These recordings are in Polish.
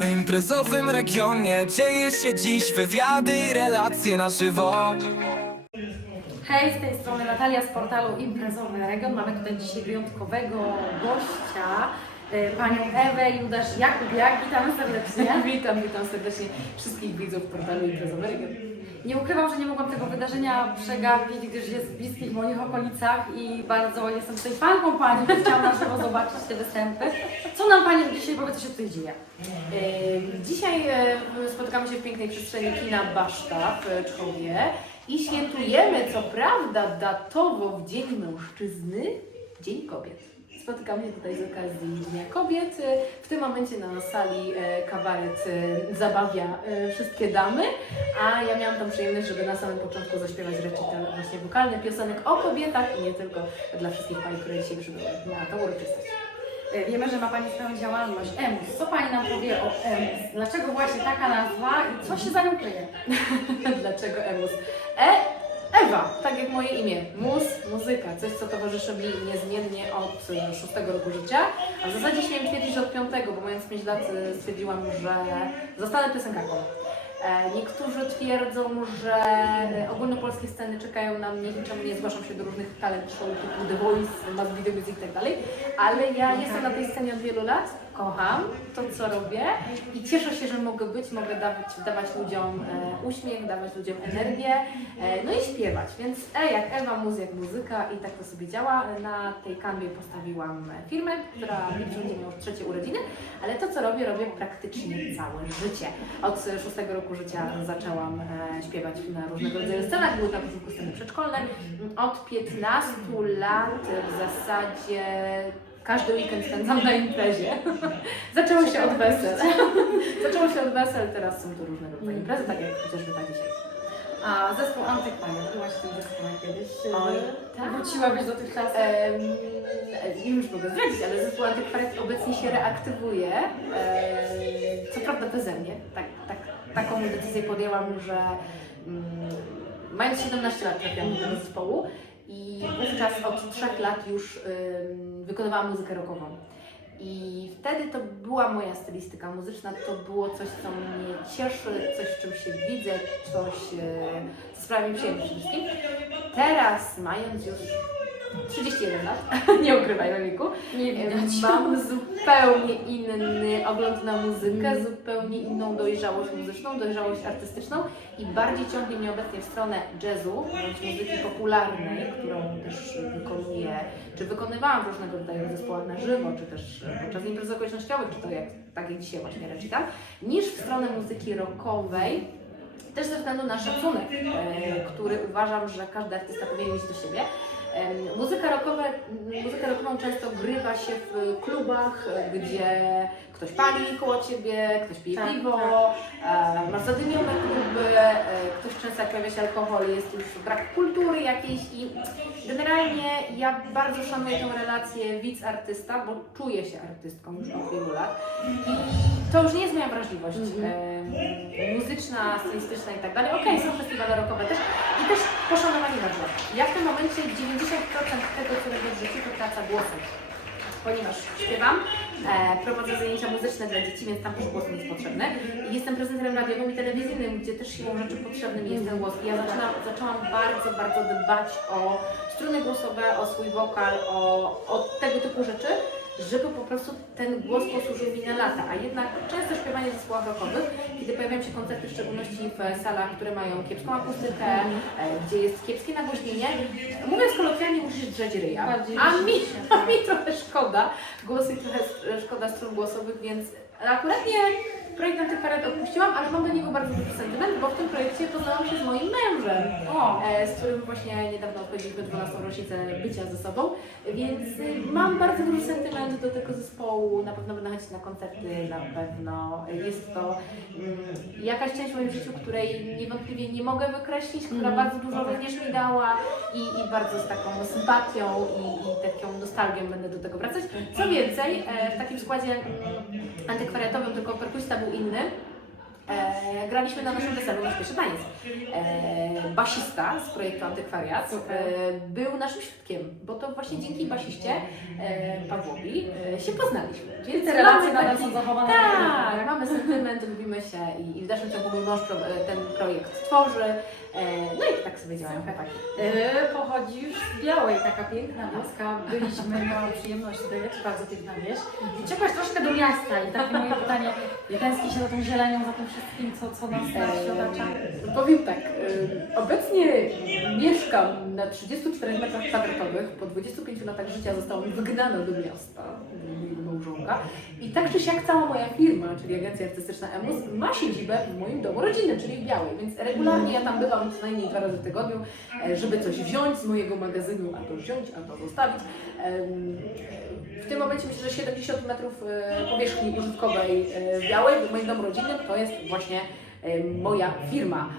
W imprezowym regionie dzieje się dziś wywiady i relacje na żywo Hej, z tej strony Natalia z portalu Imprezowy Region. Mamy tutaj dzisiaj wyjątkowego gościa, y, panią Ewę Judasz Jakubiak. Witamy serdecznie. Witam, witam serdecznie wszystkich widzów portalu imprezowego. Nie ukrywam, że nie mogłam tego wydarzenia przegapić, gdyż jest w bliskich moich okolicach i bardzo jestem tutaj fanką pani, więc chciałam na żywo zobaczyć te występy. Co nam pani dzisiaj powie, co się tutaj dzieje? Dzisiaj e, spotykamy się w pięknej przestrzeni kina Baszta w Czchowie i świętujemy, co prawda, datowo w Dzień Mężczyzny, Dzień Kobiet. Spotykamy się tutaj z okazji Dnia Kobiet. W tym momencie na sali e, kabaret e, zabawia e, wszystkie damy, a ja miałam tą przyjemność, żeby na samym początku zaśpiewać recital właśnie wokalny piosenek o kobietach i nie tylko dla wszystkich pań, które dzisiaj przybyły na tą uroczystość. Wiemy, że ma Pani swoją działalność EMUS. Co Pani nam powie o EMUS? Dlaczego właśnie taka nazwa i co się za nią kryje? Dlaczego Emus? E, Ewa, tak jak moje imię. Mus, muzyka, coś co towarzyszy mi niezmiennie od e, szóstego roku życia, a w zasadzie śmiem twierdzić, od piątego, bo mając 5 lat e, stwierdziłam, że zostanę piosenkarką. E, Niektórzy twierdzą, że e, ogólnopolskie sceny czekają na mnie i czemu nie zgłaszam się do różnych talent show typu The Voice, Mass Video Music i tak dalej, ale ja jestem na tej scenie od wielu lat, kocham to, co robię i cieszę się, że mogę być, mogę dawać, dawać ludziom e, uśmiech, dawać ludziom energię, e, no i śpiewać, więc E jak Ewa, Muz jak muzyka i tak to sobie działa. Na tej kanwie postawiłam firmę, która liczy będzie miała już trzecie urodziny, ale to, co robię, robię praktycznie całe życie. Od szóstego roku życia zaczęłam e, śpiewać na różnego rodzaju scenach, były na początku sceny przedszkolne. Od 15 lat w zasadzie każdy weekend spędzam na imprezie. Zaczęło się od wesel. Zaczęło się od wesel, teraz są to różnego rodzaju imprezy, tak jak chociażby ta dzisiaj. A zespół Antykwariat, byłaś w tym zespole kiedyś? Oj, tak. Wróciłabyś do tych czasów? Em, nie już mogę zdradzić, ale zespół antykwariat obecnie się reaktywuje. Em, co prawda beze mnie. Tak, taką decyzję podjęłam, że mm, mając 17 lat trafiłam do tego zespołu i wówczas od 3 lat już wykonywałam muzykę rockową. I wtedy to była moja stylistyka muzyczna, to było coś, co mnie cieszy, coś, w czym się widzę, coś, e, co sprawia mi przyjemność wszystkim. Teraz, mając już 31 lat, nie ukrywajmy wieku, Nie widać. mam zupełnie inny ogląd na muzykę, zupełnie inną dojrzałość muzyczną, dojrzałość artystyczną i bardziej ciągnie mnie obecnie w stronę jazzu, bądź muzyki popularnej, którą też wykonuję, czy wykonywałam w różnego rodzaju zespołach na żywo, czy też podczas imprez okolicznościowych, czy to jak, tak jak dzisiaj właśnie recital, niż w stronę muzyki rockowej, też ze względu na szacunek, e, który uważam, że każdy artysta powinien mieć do siebie. Muzyka, rockowa, muzykę rockową często grywa się w klubach, gdzie ktoś pali koło ciebie, ktoś pije Tak, piwo, e, masz zadymione kluby, e, ktoś często jak pojawia się alkohol, jest już brak kultury jakiejś i generalnie ja bardzo szanuję tę relację widz-artysta, bo czuję się artystką już od wielu lat i to już nie jest moja wrażliwość e, muzyczna, stylistyczna i tak dalej. Okej, są festiwale rockowe też i też poszanowanie drzew. Ja w tym momencie 90% tego, co robię w życiu, to praca głosem. Ponieważ śpiewam, prowadzę zajęcia muzyczne dla dzieci, więc tam też głos mi jest potrzebny. Jestem prezenterem radiowym i telewizyjnym, gdzie też siłą rzeczy potrzebny mi jest ten głos. I ja zaczęłam bardzo, bardzo dbać o struny głosowe, o swój wokal, o, o tego typu rzeczy, żeby po prostu ten głos posłużył mi na lata. A jednak często śpiewanie w zespołach rockowych, kiedy pojawiają się koncerty, w szczególności w salach, które mają kiepską akustykę, e, gdzie jest kiepskie nagłośnienie, mówiąc kolokwialnie, musisz drzeć ryja. A mi, a mi trochę szkoda głosy trochę szkoda strun głosowych, więc akurat nie projekt Antykwariat odpuściłam, ale mam do niego bardzo duży sentyment, bo w tym projekcie poznałam się z moim mężem, O, e, z którym właśnie niedawno obchodziliśmy 12. rocznicę bycia ze sobą, więc y, mam bardzo duży sentyment do tego zespołu, na pewno będę chodzić na koncerty, na pewno jest to mm, jakaś część w moim życiu, której niewątpliwie nie mogę wykreślić, która Mhm. bardzo dużo również mi dała i, i bardzo z taką sympatią i, i taką nostalgią będę do tego wracać. Co więcej, e, w takim składzie mm, antykwariatowym tylko perkusista był inny, E, graliśmy na naszym weselu nasz pierwszy taniec. E, basista z projektu Antykwariat e, był naszym świadkiem, bo to właśnie dzięki basiście e, Pawłowi e, się poznaliśmy. Więc Te relacje nadal są zachowane. tak, mamy sentyment, lubimy się i, i w dalszym ciągu mój mąż pro, ten projekt tworzy. E, no i tak sobie działają chłopaki. Yy, pochodzisz z Białej, taka piękna wioska. Byliśmy, miałam przyjemność dojechać, bardzo piękna wieś. Uciekłaś troszkę do miasta i takie moje pytanie, nie tęskni się za tą zielenią, za tym wszystkim, co, co nas na wsi otacza? E, powiem tak, e, obecnie mieszkam na 34 metrach kwadratowych. Po 25 latach życia zostałam wygnana do miasta, I tak czy siak cała moja firma, czyli agencja artystyczna Emus, ma siedzibę w moim domu rodzinnym, czyli w Białej. Więc regularnie ja tam bywam co najmniej dwa razy w tygodniu, e, żeby coś wziąć z mojego magazynu, albo wziąć, albo zostawić. Em, W tym momencie myślę, że 70 metrów e, powierzchni użytkowej e, w Białej, w moim domu rodzinnym, to jest właśnie e, moja firma.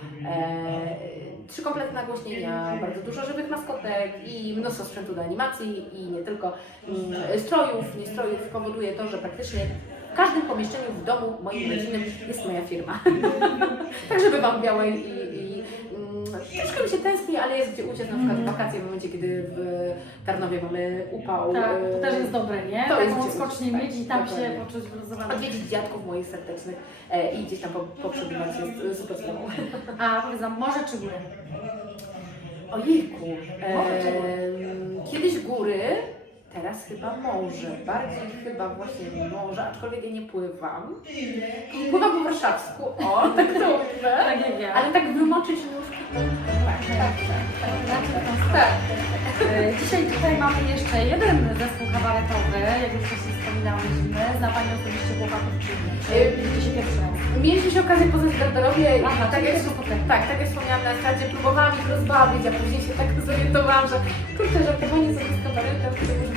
Trzy kompletne nagłośnienia, bardzo dużo żywych maskotek i mnóstwo sprzętu do animacji i nie tylko mm, strojów, nie strojów powoduje to, że praktycznie w każdym pomieszczeniu w domu moim rodzinnym jest moja firma. Także bywam w Białej i, troszkę mi się tęskni, ale jest gdzie uciec na przykład w wakacje w momencie, kiedy w Tarnowie mamy upał. Tak, e, to też jest dobre, nie? to jest Taką gdzie skocznię uciec, mieć i tam się poczuć wyluzowanym. odwiedzić dziadków moich serdecznych e, i gdzieś tam po- poprzebywać jest e, super sprawą. A powiedz nam, morze czy góry? Ojejku, Morze czy em, kiedyś góry, teraz chyba morze, bardziej chyba właśnie morze, aczkolwiek ja nie pływam. Pływam po warszawsku, o, tak dobrze. Tak jak ja. Ale tak wymoczyć nóżki, to tak, Dzisiaj tutaj mamy jeszcze jeden zespół kabaretowy, jak już wcześniej wspominałyśmy. Zna Pani osobiście chłopaków, czy widzicie się pierwszy raz? Mieliśmy się okazję poznać w garderobie i Aha, tak, czyli jak, tylko potem. tak, tak jak wspomniałam na starcie, próbowałam ich rozbawić, a później się tak zorientowałam, że kurczę, żartowanie sobie z kabaretem to już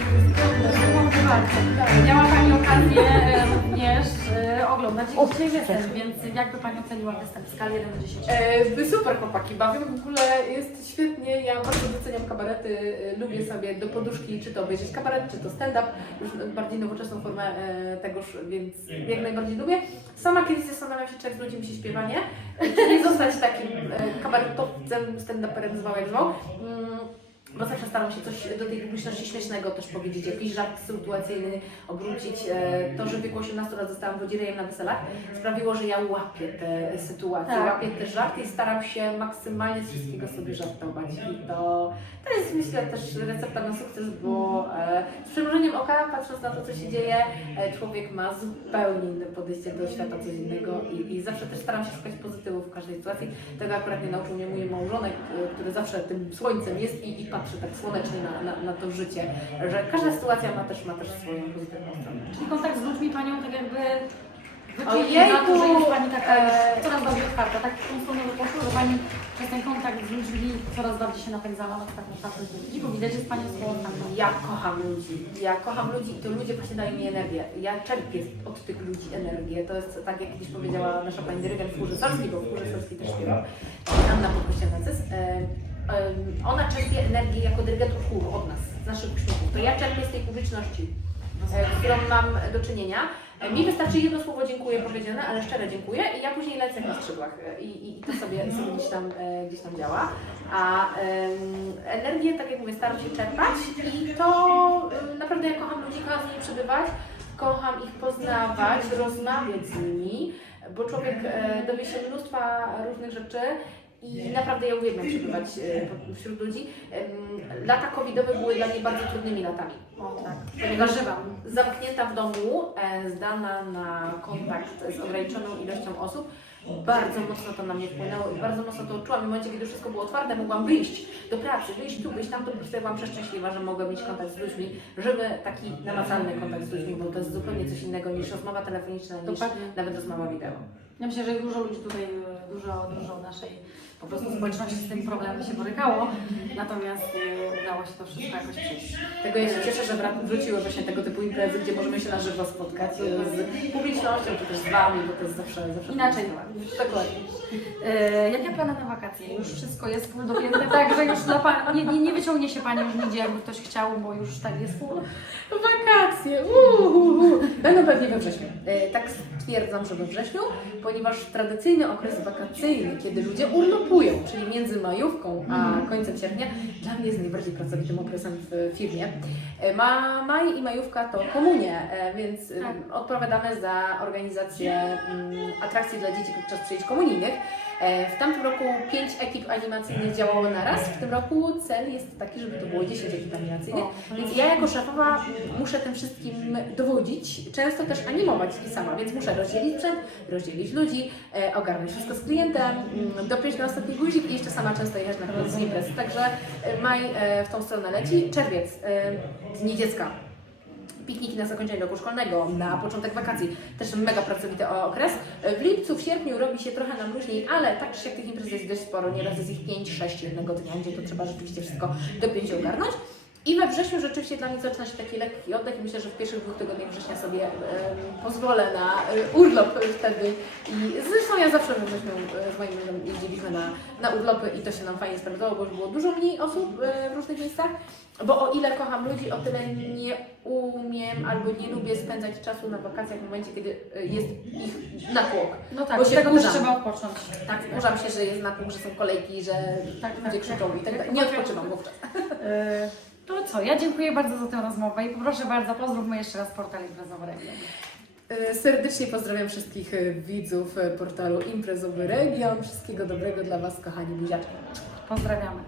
Miała Pani okazję e, również e, oglądać ich dzisiaj występ, więc jakby Pani oceniła występ w skali 1 do 10? E, super chłopaki, bawią w ogóle, jest świetnie, ja bardzo doceniam kabarety, e, lubię sobie do poduszki czy to obejrzeć kabaret, czy to stand-up, już bardziej nowoczesną formę e, tegoż, więc jak najbardziej lubię. Sama kiedyś zastanawiam się, czy jak znudzi mi się śpiewanie, czy nie zostać takim e, kabaretowcem, stand-uperem zwał jak zwał. Bo zawsze staram się coś do tej publiczności śmiesznego też powiedzieć, jakiś żart sytuacyjny obrócić. E, To, że w wieku 18 lat zostałam wodzirejem na weselach, sprawiło, że ja łapię te sytuacje, Tak. łapię te żarty i staram się maksymalnie z wszystkiego sobie żartować. I to, to jest myślę też recepta na sukces, bo e, z przymrużeniem oka, patrząc na to, co się dzieje, e, człowiek ma zupełnie inne podejście do świata codziennego i, i zawsze też staram się szukać pozytywów w każdej sytuacji. Tego akurat nie nauczył mnie mój małżonek, który zawsze tym słońcem jest i, i patrzy tak słonecznie na, na, na to życie, że każda sytuacja ma też, ma też swoją pozytywną stronę. Czyli kontakt z ludźmi Panią tak jakby Ojejku, że jest Pani taka e, coraz bardziej otwarta, tak w tą stronę by poszło, że Pani przez ten kontakt z ludźmi coraz bardziej się napędzała na taką otwartość do ludzi, bo widać, że jest Panią otwartą. Ja kocham ludzi. Ja kocham ludzi i to ludzie właśnie dają mi energię. Ja czerpię od tych ludzi energię. To jest tak, jak kiedyś powiedziała nasza pani dyrygent w Chórze Solskiej, bo w Chórze Solskiej też śpiewam, Anna Podkościanacyz. Ona czerpie energię jako dyrygent od chóru, od nas, z naszych uczniów. To ja czerpię z tej publiczności, e, z którą mam do czynienia. E, Mi wystarczy jedno słowo dziękuję powiedziane, ale szczere dziękuję i ja później lecę na skrzydłach e, i, i, i to sobie, sobie gdzieś, tam, gdzieś tam działa. A energię, tak jak mówię, staram się czerpać i to naprawdę ja kocham ludzi, kocham z nimi przebywać, kocham ich poznawać, rozmawiać z nimi, bo człowiek e, dowie się mnóstwa różnych rzeczy i naprawdę ja uwielbiam przebywać e, wśród ludzi. Lata covidowe były dla mnie bardzo trudnymi latami. O tak, Ponieważ zażywam. zamknięta w domu, e, zdana na kontakt z ograniczoną ilością osób, bardzo mocno to na mnie wpłynęło i bardzo mocno to odczułam. W momencie, kiedy wszystko było otwarte, mogłam wyjść do pracy, wyjść tu, wyjść tam, to po prostu byłam przeszczęśliwa, że mogę mieć kontakt z ludźmi, żeby taki namacalny kontakt z ludźmi, bo to jest zupełnie coś innego niż rozmowa telefoniczna, niż Dokładnie. nawet rozmowa wideo. Ja myślę, że dużo ludzi tutaj, e, dużo, dużo naszej po prostu społeczności z tym problemem się borykało, natomiast e, udało się to wszystko jakoś przejść. Tego ja się cieszę, że wróciły właśnie tego typu imprezy, gdzie możemy się na żywo spotkać e, z publicznością, czy też z Wami, bo to jest zawsze, zawsze Inaczej. Dokładnie. E, jakie plany na wakacje? Już wszystko jest full dopięte, tak, że już dla pan, nie, nie, nie wyciągnie się Pani już nigdzie, jakby ktoś chciał, bo już tak jest full. Wakacje, uuu, Będą pewnie we wrześniu. E, tak stwierdzam, że we wrześniu, ponieważ tradycyjny okres wakacyjny, kiedy ludzie urlopują, czyli między majówką a końcem sierpnia, dla mnie jest najbardziej pracowitym okresem w firmie. E, Ma, maj i majówka to komunie, e, więc e, Tak. odpowiadamy za organizację mm, atrakcji dla dzieci podczas przyjęć komunijnych. E, W tamtym roku 5 ekip animacyjnych działało naraz, w tym roku cel jest taki, żeby to było 10 ekip animacyjnych. Więc ja jako szefowa muszę tym wszystkim dowodzić, często też animować i sama, więc muszę rozdzielić sprzęt, rozdzielić ludzi, e, ogarnąć wszystko z klientem, mm, dopiąć na ostatni guzik i jeszcze sama często jechać na koniec imprez. Także e, maj w tą stronę leci, czerwiec, Dni Dziecka. Pikniki na zakończenie roku szkolnego, na początek wakacji, też mega pracowity okres. W lipcu, w sierpniu robi się trochę nam luźniej, ale tak czy siak tych imprez jest dość sporo, nieraz jest ich 5-6 jednego dnia, gdzie to trzeba rzeczywiście wszystko dopiąć i ogarnąć. I we wrześniu rzeczywiście dla mnie zaczyna się taki lekki oddech i myślę, że w pierwszych dwóch tygodniach września sobie pozwolę na e, urlop wtedy. I zresztą ja zawsze we wrześniu e, z moim mężem jeździliśmy na, na urlopy i to się nam fajnie sprawdzało, bo już było dużo mniej osób e, w różnych miejscach. Bo o ile kocham ludzi, o tyle nie umiem albo nie lubię spędzać czasu na wakacjach w momencie, kiedy e, jest ich natłok. No tak, Bo się tego też trzeba odpocząć. Tak, wkurzam się, że jest natłok, że są kolejki, że Tak, tak, ludzie krzyczą tak. i tak dalej. Nie odpoczywam wówczas. To co, ja dziękuję bardzo za tę rozmowę i poproszę bardzo, pozdrówmy jeszcze raz portal Imprezowy Region. E, Serdecznie pozdrawiam wszystkich e, widzów e, portalu Imprezowy Region. Wszystkiego dobrego dla Was, kochani buziaczki. Pozdrawiamy.